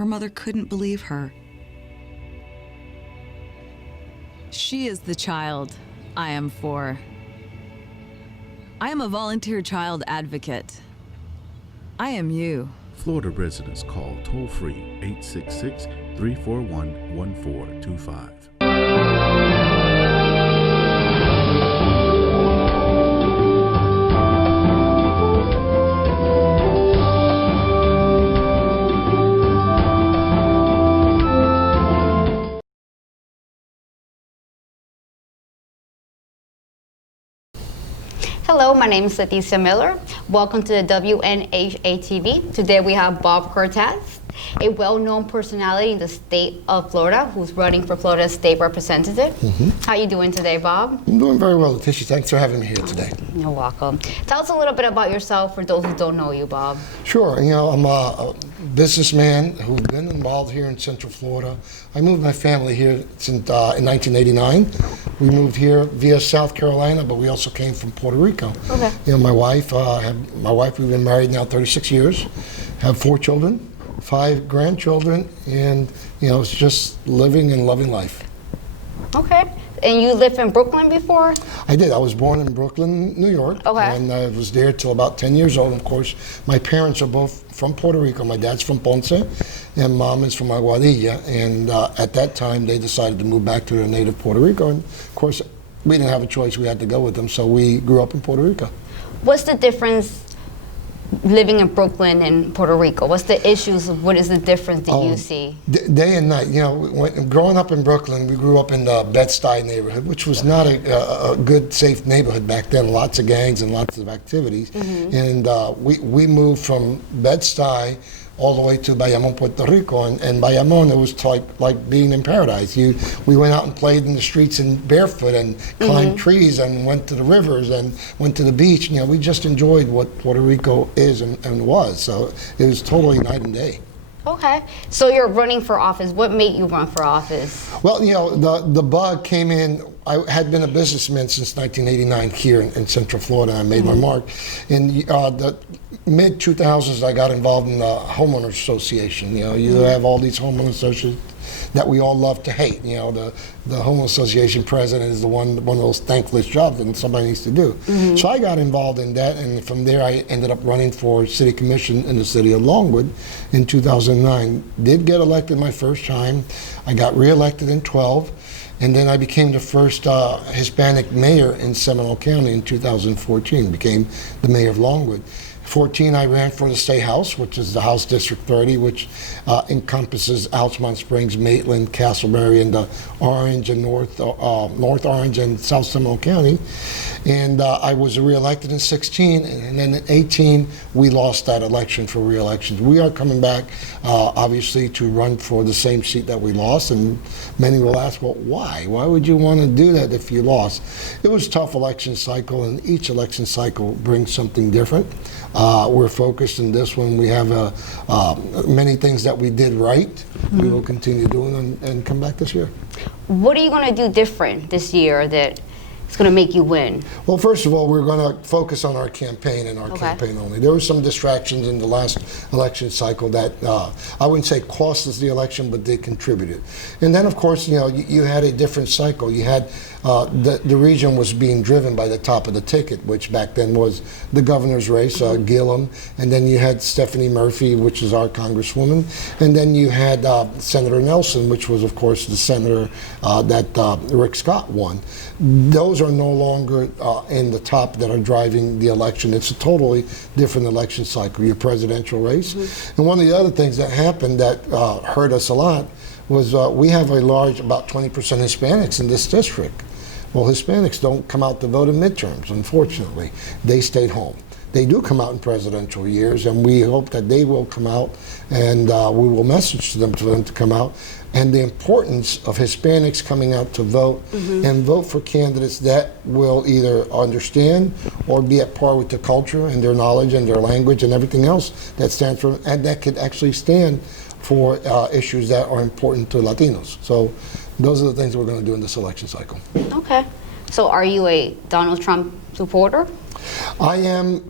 her mother couldn't believe her. She is the child I am for. I am a volunteer child advocate. I am you. Florida residents call toll-free 866-341-1425. Hello, my name is Leticia Miller. Welcome to the WNHA-TV. Today we have Bob Cortes, a well-known personality in the state of Florida who's running for Florida State Representative. How are you doing today, Bob? I'm doing very well, Leticia. Thanks for having me here today. You're welcome. Tell us a little bit about yourself for those who don't know you, Bob. Sure. I'm a businessman who's been involved here in Central Florida. I moved my family here since in 1989. We moved here via South Carolina, but we also came from Puerto Rico. Okay. My wife, we've been married now 36 years, have 4 children, 5 grandchildren, and it's just living and loving life. Okay. And you lived in Brooklyn before? I did. I was born in Brooklyn, New York. Okay. And I was there till about 10 years old. Of course, my parents are both from Puerto Rico. My dad's from Ponce, and mom is from Aguadilla. And at that time, they decided to move back to their native Puerto Rico. And of course, we didn't have a choice. We had to go with them. So we grew up in Puerto Rico. What's the difference living in Brooklyn and Puerto Rico? What's the issues? What is the difference that you see? Day and night. Growing up in Brooklyn, we grew up in the Bed-Stuy neighborhood, which was not a good, safe neighborhood back then. Lots of gangs and lots of activities. And we moved from Bed-Stuy all the way to Bayamón, Puerto Rico, and Bayamón, it was like being in paradise. We went out and played in the streets in barefoot and climbed trees and went to the rivers and went to the beach. We just enjoyed what Puerto Rico is and was. So it was totally night and day. Okay. So you're running for office. What made you run for office? Well, the bug came in. I had been a businessman since 1989 here in Central Florida. I made my mark. In the mid-2000s, I got involved in the homeowners association. You have all these homeowners associations that we all love to hate. The homeowners association president is one of those thankless jobs that somebody needs to do. So I got involved in that, and from there I ended up running for city commission in the city of Longwood in 2009. Did get elected my first time. I got reelected in 12. And then I became the first Hispanic mayor in Seminole County in 2014, became the mayor of Longwood. 14, I ran for the State House, which is the House District 30, which encompasses Altamont Springs, Maitland, Castleberry, and the Orange and North Orange and South Seminole County. And I was reelected in 16, and then in 18, we lost that election for re-elections. We are coming back, obviously, to run for the same seat that we lost, and many will ask, well, why? Why would you want to do that if you lost? It was a tough election cycle, and each election cycle brings something different. We're focused in this one. We have many things that we did right. We will continue doing and come back this year. What are you going to do different this year that it's going to make you win? Well, first of all, we're going to focus on our campaign and our campaign only. There were some distractions in the last election cycle that I wouldn't say cost us the election, but they contributed. And then, of course, you had a different cycle. You had the region was being driven by the top of the ticket, which back then was the governor's race, Gillum, and then you had Stephanie Murphy, which is our congresswoman, and then you had Senator Nelson, which was, of course, the senator that Rick Scott won. Those are no longer in the top that are driving the election. It's a totally different election cycle, your presidential race. And one of the other things that happened that hurt us a lot was we have a large, about 20% Hispanics in this district. Well, Hispanics don't come out to vote in midterms, unfortunately. They stayed home. They do come out in presidential years, and we hope that they will come out, and we will message to them for them to come out. And the importance of Hispanics coming out to vote and vote for candidates that will either understand or be at par with the culture and their knowledge and their language and everything else that stands for, and that could actually stand for issues that are important to Latinos. So those are the things we're going to do in this election cycle. Okay. So are you a Donald Trump supporter? I am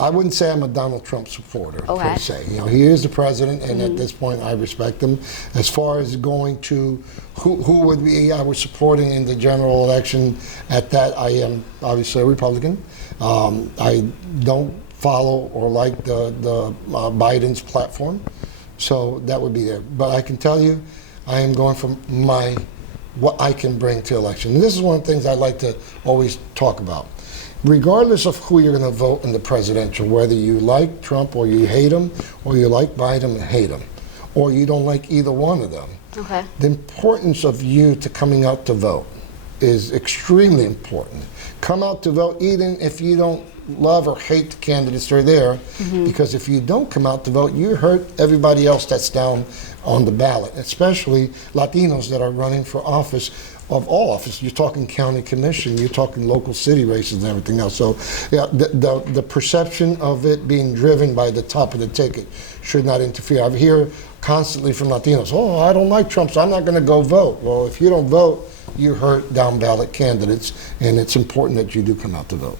I wouldn't say I'm a Donald Trump supporter Okay. per se. You know, he is the president, and at this point, I respect him. As far as going to who would be I was supporting in the general election, at that I am obviously a Republican. I don't follow or like the Biden's platform, so that would be there. But I can tell you, I am going from what I can bring to election. And this is one of the things I like to always talk about. Regardless of who you're going to vote in the presidential, whether you like Trump or you hate him, or you like Biden and hate him, or you don't like either one of them, Okay. the importance of you to coming out to vote is extremely important. Come out to vote even if you don't love or hate the candidates that are there, because if you don't come out to vote, you hurt everybody else that's down on the ballot, especially Latinos that are running for office, of all office. You're talking county commission, you're talking local city races and everything else. So yeah, the perception of it being driven by the top of the ticket should not interfere. I hear constantly from Latinos, oh, I don't like Trump, so I'm not going to go vote. Well, if you don't vote, you hurt down ballot candidates, and it's important that you do come out to vote.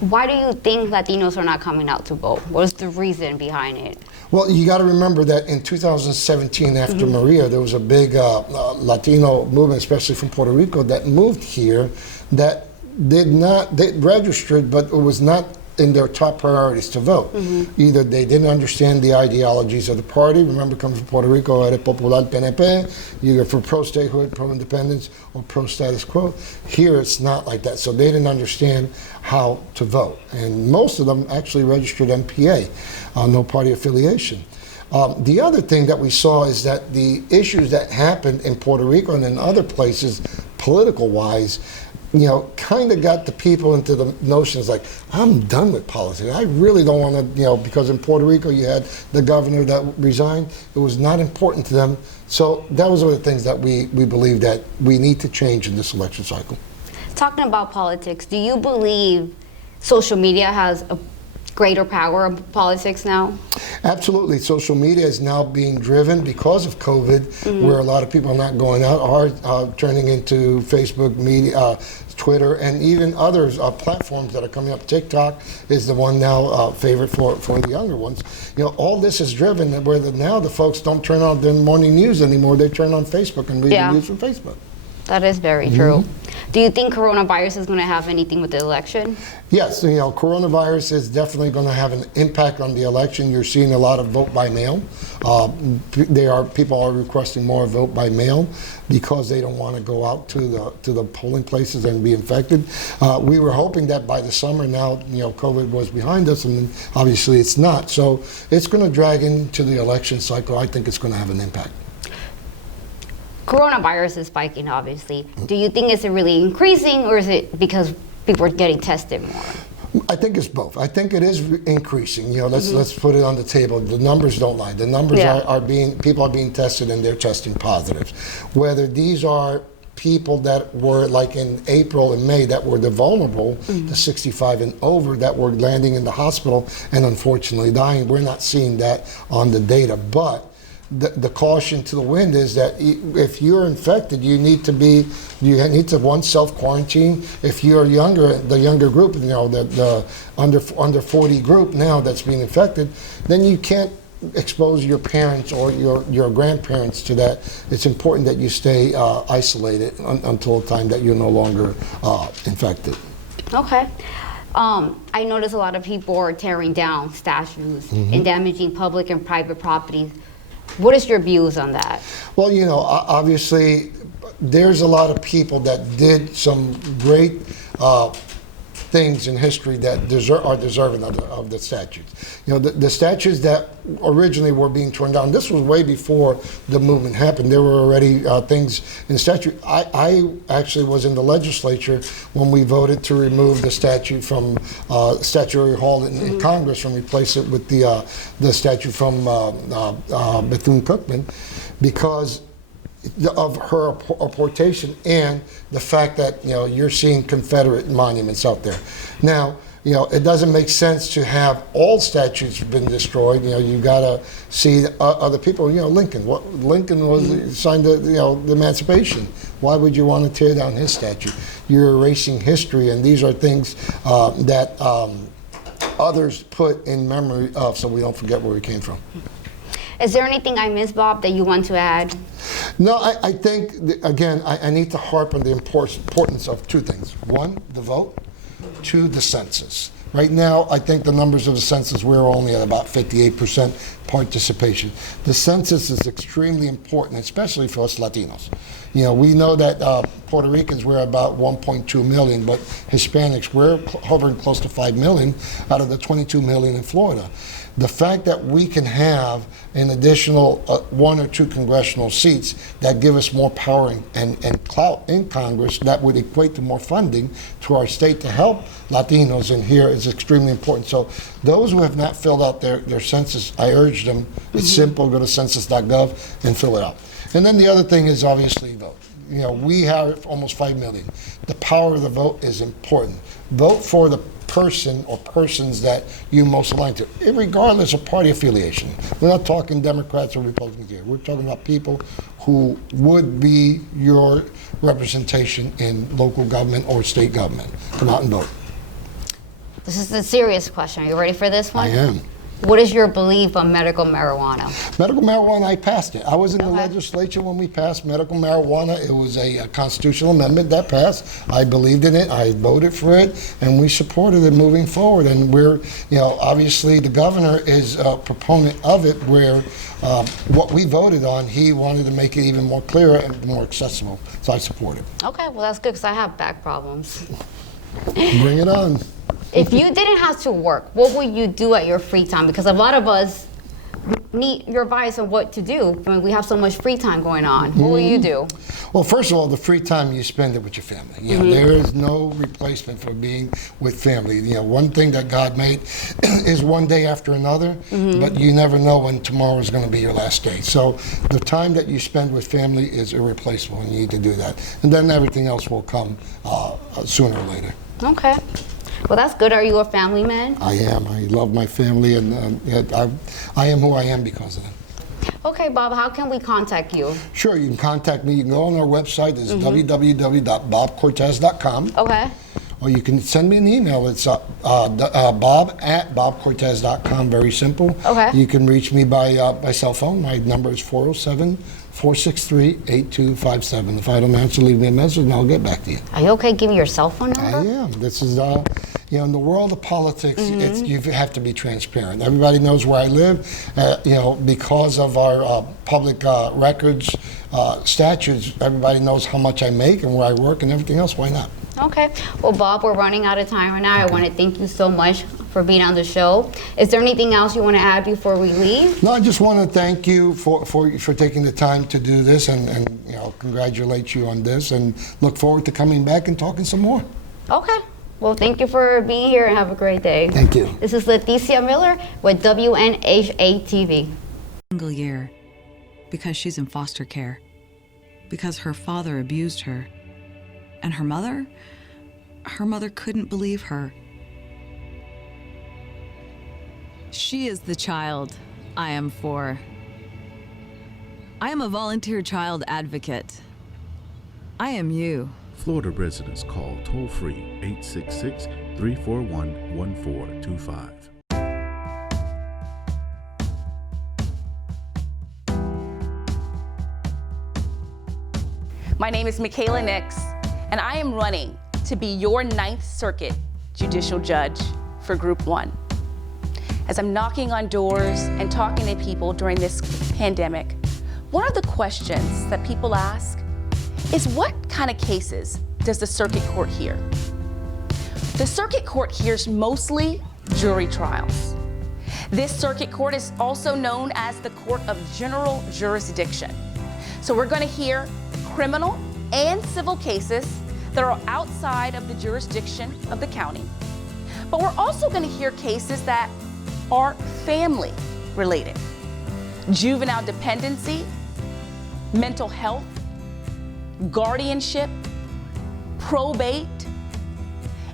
Why do you think Latinos are not coming out to vote? What's the reason behind it? Well, you got to remember that in 2017, after Maria, there was a big Latino movement, especially from Puerto Rico, that moved here that they registered, but it was not in their top priorities to vote. Either they didn't understand the ideologies of the party. Remember, coming from Puerto Rico, era Popular PNP, either for pro-statehood, pro-independence, or pro-status quo. Here, it's not like that. So they didn't understand how to vote. And most of them actually registered MPA, no party affiliation. The other thing that we saw is that the issues that happened in Puerto Rico and in other places, political-wise, you know, kind of got the people into the notions like, I'm done with politics. I really don't want to, you know, because in Puerto Rico you had the governor that resigned. It was not important to them. So that was one of the things that we believe that we need to change in this election cycle. Talking about politics, do you believe social media has a greater power of politics now? Absolutely. Social media is now being driven because of COVID, where a lot of people are not going out, are turning into Facebook media, Twitter, and even others platforms that are coming up. TikTok is the one now favorite for the younger ones. You know, all this is driven where now the folks don't turn on the morning news anymore. They turn on Facebook and read the news from Facebook. That is very true. Do you think coronavirus is going to have anything with the election? Yes, you know, coronavirus is definitely going to have an impact on the election. You're seeing a lot of vote by mail. People are requesting more vote by mail because they don't want to go out to the polling places and be infected. We were hoping that by the summer now, you know, COVID was behind us, and obviously it's not. So it's going to drag into the election cycle. I think it's going to have an impact. Coronavirus is spiking, obviously. Do you think it's really increasing, or is it because people are getting tested more? I think it's both. I think it is increasing. You know, let's put it on the table. The numbers don't lie. The numbers people are being tested and they're testing positive. Whether these are people that were like in April and May that were the vulnerable, the 65 and over, that were landing in the hospital and unfortunately dying, we're not seeing that on the data. But the caution to the wind is that if you're infected, you need to one, self-quarantine. If you're younger, the younger group, you know, the under 40 group now that's being infected, then you can't expose your parents or your grandparents to that. It's important that you stay isolated until the time that you're no longer infected. Okay. I notice a lot of people are tearing down statues and damaging public and private properties. What is your views on that? Well, you know, obviously, there's a lot of people that did some great things in history that are deserving of the statues. You know, the statues that originally were being torn down, this was way before the movement happened. There were already things in the statue. I actually was in the legislature when we voted to remove the statue from Statuary Hall in Congress and replace it with the statue from Bethune-Cookman, because of her apportation and the fact that, you know, you're seeing Confederate monuments out there. Now, you know, it doesn't make sense to have all statues been destroyed. You know, you gotta see other people. You know, Lincoln was signed the, you know, the Emancipation. Why would you want to tear down his statue? You're erasing history, and these are things that others put in memory of, so we don't forget where we came from. Is there anything I missed, Bob, that you want to add? No, I think, again, I need to harp on the importance of two things. One, the vote. Two, the census. Right now, I think the numbers of the census, we're only at about 58% participation. The census is extremely important, especially for us Latinos. You know, we know that Puerto Ricans, we're about 1.2 million, but Hispanics, we're hovering close to 5 million out of the 22 million in Florida. The fact that we can have an additional 1 or 2 congressional seats that give us more power and clout in Congress, that would equate to more funding to our state to help Latinos in here is extremely important. So those who have not filled out their census, I urge them, it's simple, go to census.gov and fill it out. And then the other thing is obviously vote. You know, we have almost 5 million. The power of the vote is important. Vote for the person or persons that you most align to, regardless of party affiliation. We're not talking Democrats or Republicans here. We're talking about people who would be your representation in local government or state government. Come out and vote. This is a serious question. Are you ready for this one? I am. What is your belief on medical marijuana? Medical marijuana, I passed it. I was in the legislature when we passed medical marijuana. It was a constitutional amendment that passed. I believed in it. I voted for it, and we supported it moving forward. And we're, you know, obviously the governor is a proponent of it, where what we voted on, he wanted to make it even more clear and more accessible. So I support it. Okay, well that's good because I have back problems. Bring it on. If you didn't have to work, what would you do at your free time? Because a lot of us need your advice on what to do when we have so much free time going on. What will you do? Well, first of all, the free time, you spend it with your family. You know, there is no replacement for being with family. You know, one thing that God made is one day after another, but you never know when tomorrow is going to be your last day. So the time that you spend with family is irreplaceable, and you need to do that. And then everything else will come sooner or later. Okay. Well, that's good. Are you a family man? I am. I love my family, and I am who I am because of them. Okay, Bob, how can we contact you? Sure, you can contact me. You can go on our website. It's www.bobcortes.com. Okay. Or you can send me an email. It's bob@bobcortes.com. Very simple. Okay. You can reach me by cell phone. My number is 407-463-8257. If I don't answer, leave me a message and I'll get back to you. Are you okay giving your cell phone number? I am. This is, you know, in the world of politics, you have to be transparent. Everybody knows where I live. You know, because of our public records statutes, everybody knows how much I make and where I work and everything else. Why not? Okay. Well, Bob, we're running out of time right now. I want to thank you so much for being on the show. Is there anything else you want to add before we leave? No, I just want to thank you for taking the time to do this, and you know, congratulate you on this, and look forward to coming back and talking some more. Okay. Well, thank you for being here and have a great day. Thank you. This is Leticia Miller with WNHA-TV. Single year because she's in foster care, because her father abused her, and her mother couldn't believe her. She is the child I am for. I am a volunteer child advocate. I am you. Florida residents call toll-free 866-341-1425. My name is Michaela Nix, and I am running to be your 9th Circuit Judicial Judge for Group 1. As I'm knocking on doors and talking to people during this pandemic, one of the questions that people ask is, what kind of cases does the circuit court hear? The circuit court hears mostly jury trials. This circuit court is also known as the Court of General Jurisdiction. So we're going to hear criminal and civil cases that are outside of the jurisdiction of the county. But we're also going to hear cases that are family related: juvenile dependency, mental health, guardianship, probate,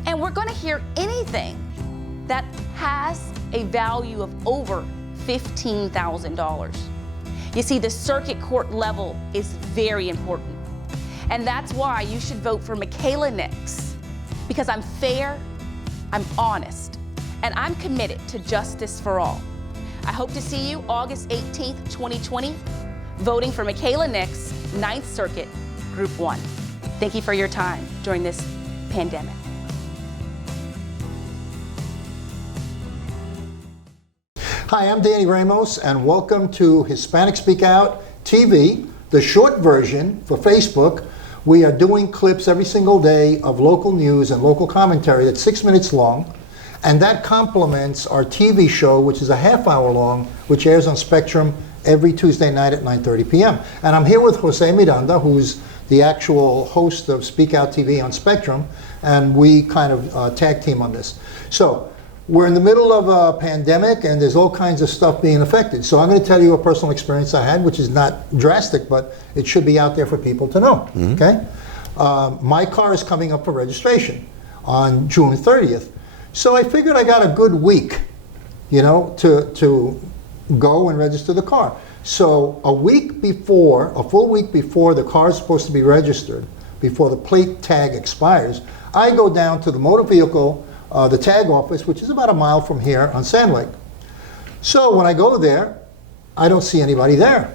and we're going to hear anything that has a value of over $15,000. You see, the circuit court level is very important, and that's why you should vote for Michaela Nix, because I'm fair, I'm honest, and I'm committed to justice for all. I hope to see you August 18th, 2020, voting for Michaela Nix, 9th Circuit, Group 1. Thank you for your time during this pandemic. Hi, I'm Danny Ramos, and welcome to Hispanic Speak Out TV, the short version for Facebook. We are doing clips every single day of local news and local commentary that's 6 minutes long, and that complements our TV show, which is a half-hour long, which airs on Spectrum every Tuesday night at 9:30 p.m. And I'm here with Jose Miranda, who's the actual host of Speak Out TV on Spectrum, and we kind of tag team on this. So we're in the middle of a pandemic, and there's all kinds of stuff being affected. So I'm going to tell you a personal experience I had, which is not drastic, but it should be out there for people to know. Okay, my car is coming up for registration on June 30th, so I figured I got a good week, you know, to go and register the car. So a full week before the car is supposed to be registered, before the plate tag expires, I go down to the motor vehicle, the tag office, which is about a mile from here on Sand Lake. So when I go there, I don't see anybody there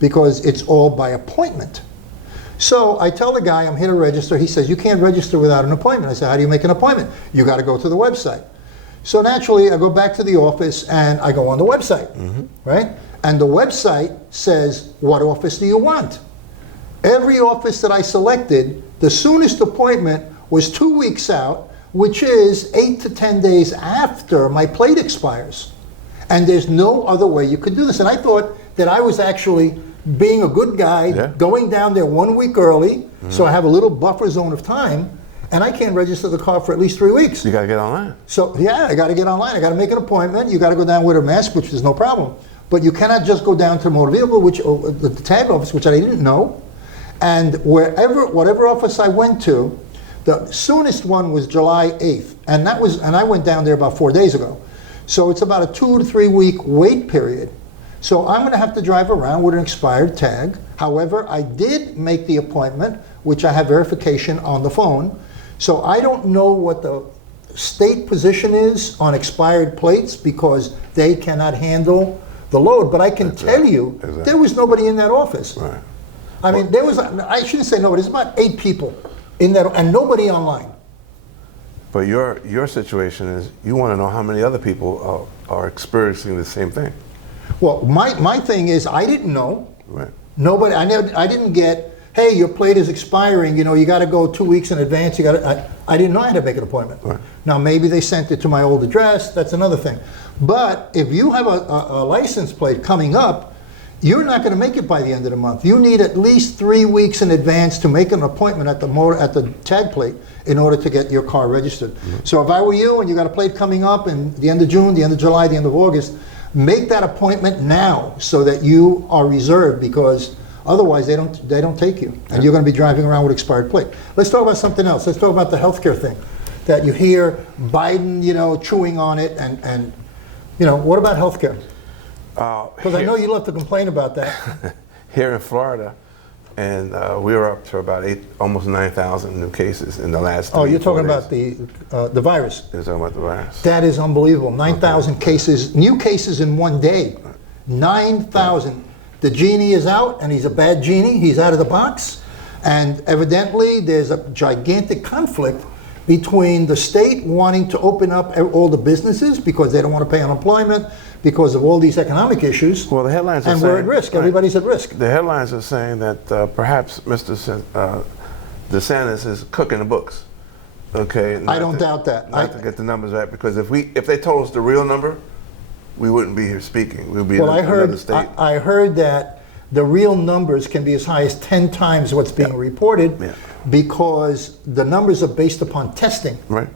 because it's all by appointment. So I tell the guy I'm here to register. He says, you can't register without an appointment. I said, how do you make an appointment? You got to go to the website. So naturally, I go back to the office and I go on the website, right? And the website says, what office do you want? Every office that I selected, the soonest appointment was 2 weeks out, which is 8 to 10 days after my plate expires. And there's no other way you could do this. And I thought that I was actually being a good guy, going down there 1 week early, so I have a little buffer zone of time, and I can't register the car for at least 3 weeks. You got to get online. So yeah, I got to get online. I got to make an appointment. You got to go down with a mask, which is no problem. But you cannot just go down to the motor vehicle, the tag office, which I didn't know. And whatever office I went to, the soonest one was July 8th, and I went down there about 4 days ago. So it's about a 2 to 3 week wait period. So I'm going to have to drive around with an expired tag. However, I did make the appointment, which I have verification on the phone. So I don't know what the state position is on expired plates because they cannot handle the load. But I can tell you, there was nobody in that office. Right. I mean, I shouldn't say nobody, there's about 8 people in that, and nobody online. But your situation is, you want to know how many other people are experiencing the same thing. Well, my thing is, I didn't know. Right. Nobody, I didn't get, hey, your plate is expiring, you know, you got to go 2 weeks in advance. I didn't know I had to make an appointment. Right. Now, maybe they sent it to my old address. That's another thing. But if you have a license plate coming up, you're not going to make it by the end of the month. You need at least 3 weeks in advance to make an appointment at the tag plate in order to get your car registered. So if I were you and you got a plate coming up in the end of June, the end of July, the end of August, make that appointment now so that you are reserved, because otherwise they don't take you, and you're going to be driving around with expired plate. Let's talk about something else. Let's talk about the healthcare thing that you hear Biden, you know, chewing on it, and you know, what about healthcare? Because I know you love to complain about that. Here in Florida, and we were up to about almost 9,000 new cases in the last 3 Oh, you're talking days. about the virus. You're talking about the virus. That is unbelievable. 9,000 cases, new cases in one day. 9,000. The genie is out, and he's a bad genie. He's out of the box. And evidently, there's a gigantic conflict between the state wanting to open up all the businesses because they don't want to pay unemployment, because of all these economic issues. Well, the headlines are and saying, we're at risk. Right. Everybody's at risk. The headlines are saying that perhaps Mr. DeSantis is cooking the books. Okay. I don't doubt that. Not to get the numbers right, because if they told us the real number, we wouldn't be here speaking. We'd be in another state. I heard that the real numbers can be as high as 10 times what's being reported, because the numbers are based upon testing. Right.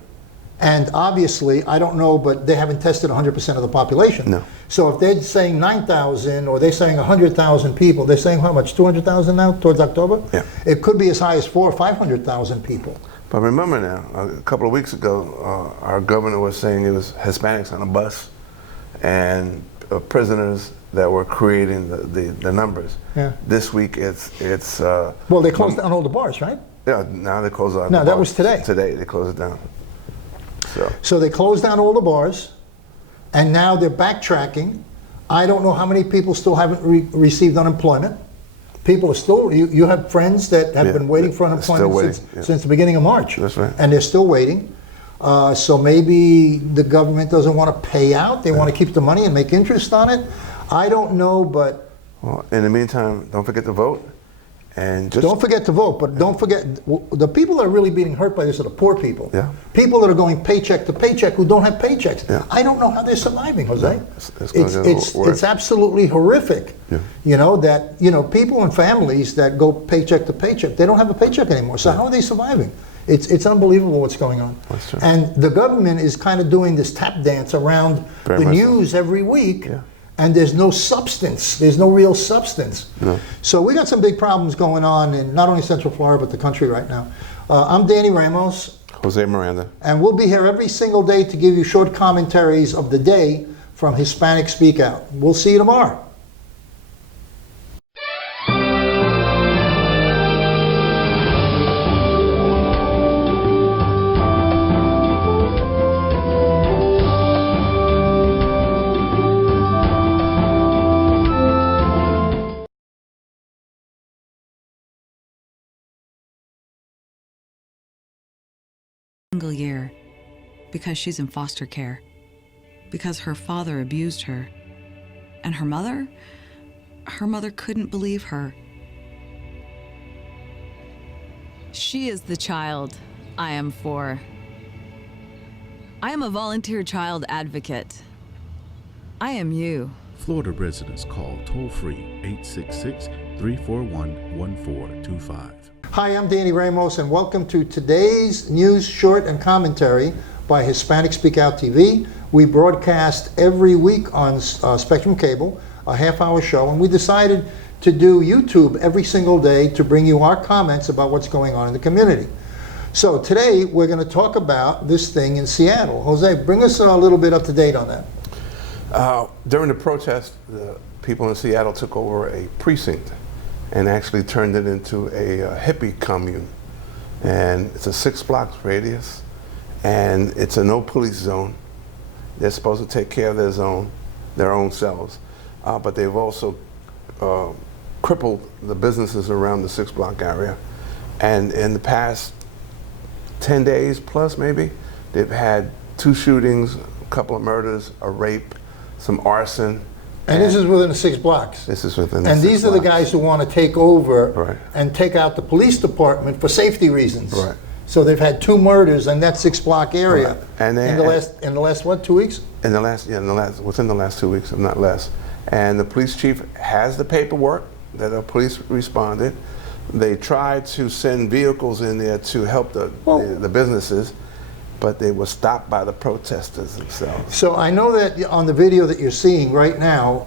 And obviously, I don't know, but they haven't tested 100% of the population. No. So if they're saying 9,000 or they're saying 100,000 people, they're saying how much, 200,000 now towards October? Yeah. It could be as high as 400,000 or 500,000 people. But remember now, a couple of weeks ago, our governor was saying it was Hispanics on a bus and prisoners that were creating the numbers. Yeah. This week it's well, they closed down all the bars, right? Yeah, now they close down. No, the that bars. was today. Today they closed it down. So they closed down all the bars, and now they're backtracking. I don't know how many people still haven't received unemployment. People are still, you have friends that have been waiting for unemployment since the beginning of March. That's right. And they're still waiting. So maybe the government doesn't want to pay out. They want to keep the money and make interest on it. I don't know, but... Well, in the meantime, don't forget to vote. And just don't forget to vote, but don't forget, the people that are really being hurt by this are the poor people. Yeah. People that are going paycheck to paycheck who don't have paychecks. Yeah. I don't know how they're surviving, Jose. No, It's absolutely horrific. Yeah. You know, that, people and families that go paycheck to paycheck, they don't have a paycheck anymore. So how are they surviving? It's unbelievable what's going on. That's true. And the government is kind of doing this tap dance around the news every week. Yeah. And there's no substance. There's no real substance. No. So we got some big problems going on in not only Central Florida, but the country right now. I'm Danny Ramos. Jose Miranda. And we'll be here every single day to give you short commentaries of the day from Hispanic Speak Out. We'll see you tomorrow. Single year because she's in foster care, because her father abused her, and her mother couldn't believe her. She is the child I am for. I am a volunteer child advocate. I am you. Florida residents call toll-free 866-341-1425. Hi, I'm Danny Ramos, and welcome to today's news short and commentary by Hispanic Speak Out TV. We broadcast every week on Spectrum Cable, a half-hour show, and we decided to do YouTube every single day to bring you our comments about what's going on in the community. So today we're going to talk about this thing in Seattle. Jose, bring us a little bit up to date on that. During the protest, the people in Seattle took over a precinct and actually turned it into a hippie commune. And it's a 6 block radius, and it's a no police zone. They're supposed to take care of their own selves. But they've also crippled the businesses around the 6 block area. And in the past 10 days plus maybe, they've had 2 shootings, a couple of murders, a rape, some arson. And this is within the 6 blocks. This is within the And 6 these are the blocks. guys who want to take over Right. and take out the police department for safety reasons. Right. So they've had 2 murders in that 6 block area. Right. And they- in the last what, 2 weeks? within the last 2 weeks, if not less. And the police chief has the paperwork that the police responded. They tried to send vehicles in there to help the businesses, but they were stopped by the protesters themselves. So I know that on the video that you're seeing right now,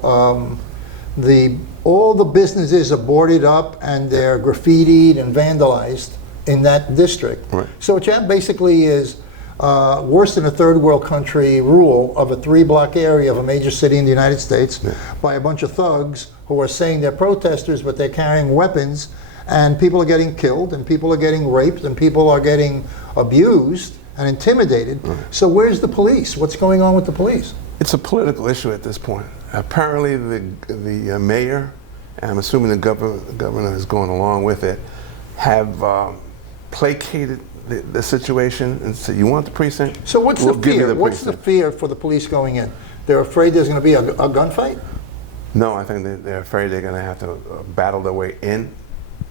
all the businesses are boarded up and they're graffitied and vandalized in that district. Right. So what you have basically is worse than a third world country rule of a 3 block area of a major city in the United States by a bunch of thugs who are saying they're protesters, but they're carrying weapons, and people are getting killed, and people are getting raped, and people are getting abused and intimidated. Right. So where's the police? What's going on with the police? It's a political issue at this point. Apparently the mayor, and I'm assuming the governor is going along with it, have placated the situation and said, you want the precinct? So what's We'll the give you fear? What's the precinct. fear for the police going in? They're afraid there's going to be a gunfight? No, I think they're afraid they're going to have to battle their way in,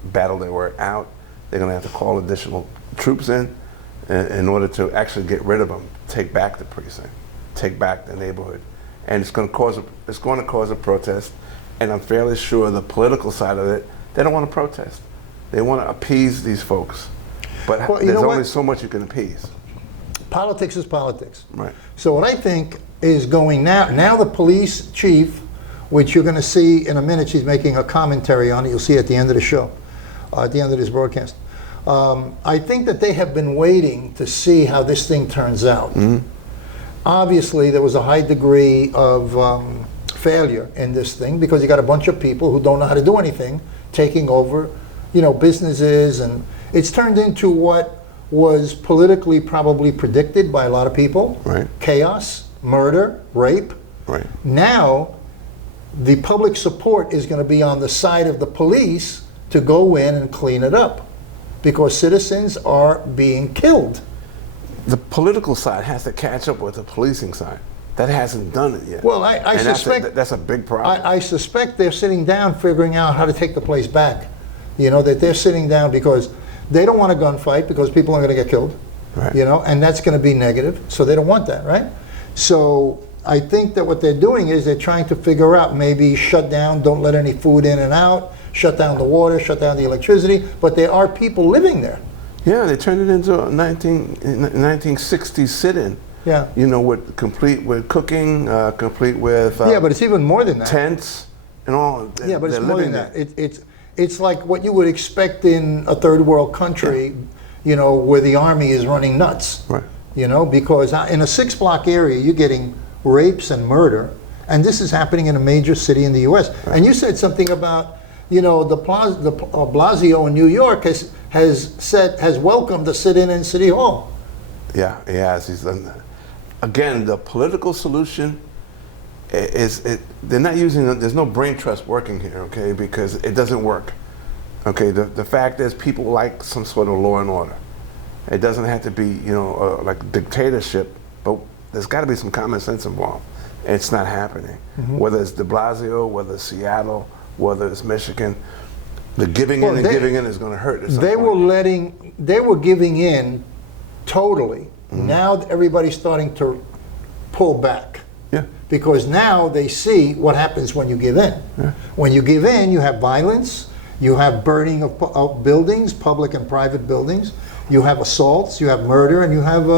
battle their way out. They're going to have to call additional troops in order to actually get rid of them, take back the precinct, take back the neighborhood. And it's going to cause a protest. And I'm fairly sure the political side of it, they don't want to protest. They want to appease these folks. But Well, you there's know only what? so much you can appease. Politics is politics. Right. So what I think is going now the police chief, which you're going to see in a minute, she's making a commentary on it. You'll see at the end of the show, at the end of this broadcast. I think that they have been waiting to see how this thing turns out. Mm-hmm. Obviously, there was a high degree of failure in this thing because you got a bunch of people who don't know how to do anything taking over, businesses, and it's turned into what was politically probably predicted by a lot of people. Right. Chaos, murder, rape. Right. Now, the public support is going to be on the side of the police to go in and clean it up because citizens are being killed. The political side has to catch up with the policing side. That hasn't done it yet. Well, I And suspect that's a big problem. I suspect they're sitting down figuring out how to take the place back. You know, that they're sitting down because they don't want a gunfight because people are going to get killed. Right. You know, and that's going to be negative. So they don't want that, right? So I think that what they're doing is they're trying to figure out maybe shut down, don't let any food in and out, shut down the water, shut down the electricity. But there are people living there. Yeah, they turned it into a 1960s sit-in. Yeah. You know, complete with cooking, complete with Yeah, but it's even more than that. tents and all. Yeah, but it's They're more living than there. that. It's like what you would expect in a third world country, you know, where the army is running nuts. Right. You know, because in a 6-block area, you're getting rapes and murder, and this is happening in a major city in the U.S. Right. And you said something about, you know, the Blasio in New York has welcomed the sit-in in City Hall. Yeah, he has. He's done that. Again, the political solution they're not using, there's no brain trust working here, okay, because it doesn't work. Okay, the fact is people like some sort of law and order. It doesn't have to be, you know, like dictatorship, but there's got to be some common sense involved. It's not happening. Mm-hmm. Whether it's de Blasio, whether it's Seattle, whether it's Michigan, the giving Well, in and giving in is going to hurt at some They point. they were giving in totally. Mm-hmm. Now everybody's starting to pull back. Yeah. Because now they see what happens when you give in. Yeah. When you give in, you have violence, you have burning of buildings, public and private buildings, you have assaults, you have murder, and you have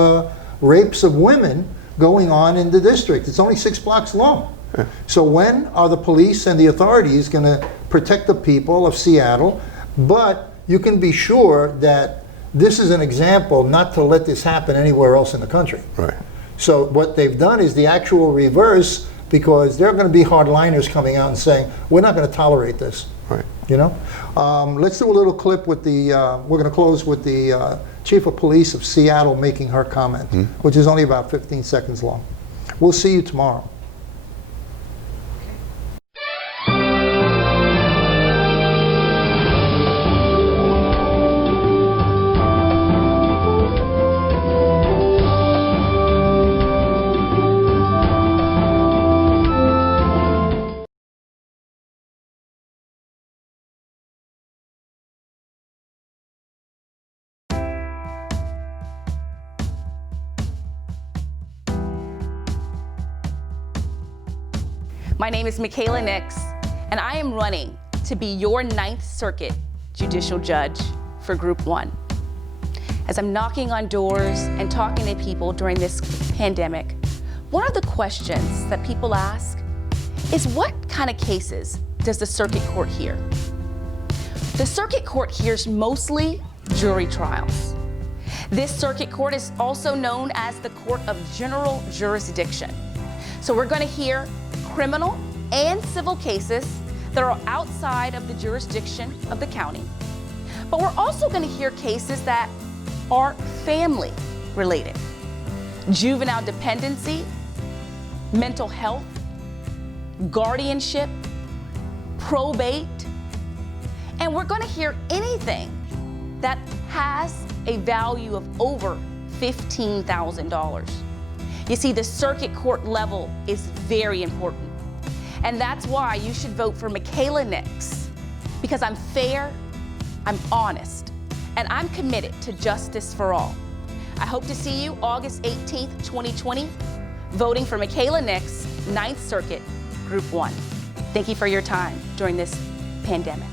rapes of women going on in the district. It's only 6 blocks long. Yeah. So when are the police and the authorities going to protect the people of Seattle? But you can be sure that this is an example not to let this happen anywhere else in the country. Right. So what they've done is the actual reverse, because there are going to be hardliners coming out and saying, we're not going to tolerate this. Right. You know? Let's do a little clip with the, we're going to close with the Chief of Police of Seattle making her comment, which is only about 15 seconds long. We'll see you tomorrow. My name is Michaela Nix, and I am running to be your 9th Circuit Judicial Judge for Group 1. As I'm knocking on doors and talking to people during this pandemic, one of the questions that people ask is, what kind of cases does the Circuit Court hear? The Circuit Court hears mostly jury trials. This Circuit Court is also known as the Court of General Jurisdiction. So we're going to hear criminal and civil cases that are outside of the jurisdiction of the county. But we're also going to hear cases that are family related. Juvenile dependency, mental health, guardianship, probate, and we're going to hear anything that has a value of over $15,000. You see, the circuit court level is very important. And that's why you should vote for Michaela Nix, because I'm fair, I'm honest, and I'm committed to justice for all. I hope to see you August 18th, 2020, voting for Michaela Nix, 9th Circuit, Group 1. Thank you for your time during this pandemic.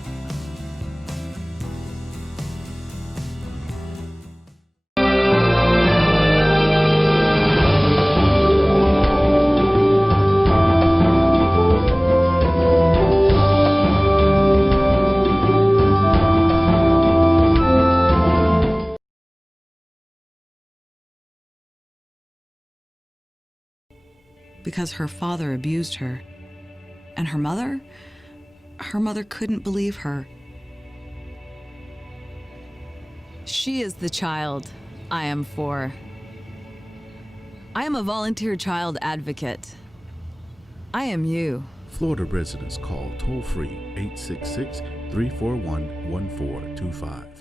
Because her father abused her. And her mother couldn't believe her. She is the child I am for. I am a volunteer child advocate. I am you. Florida residents call toll-free 866-341-1425.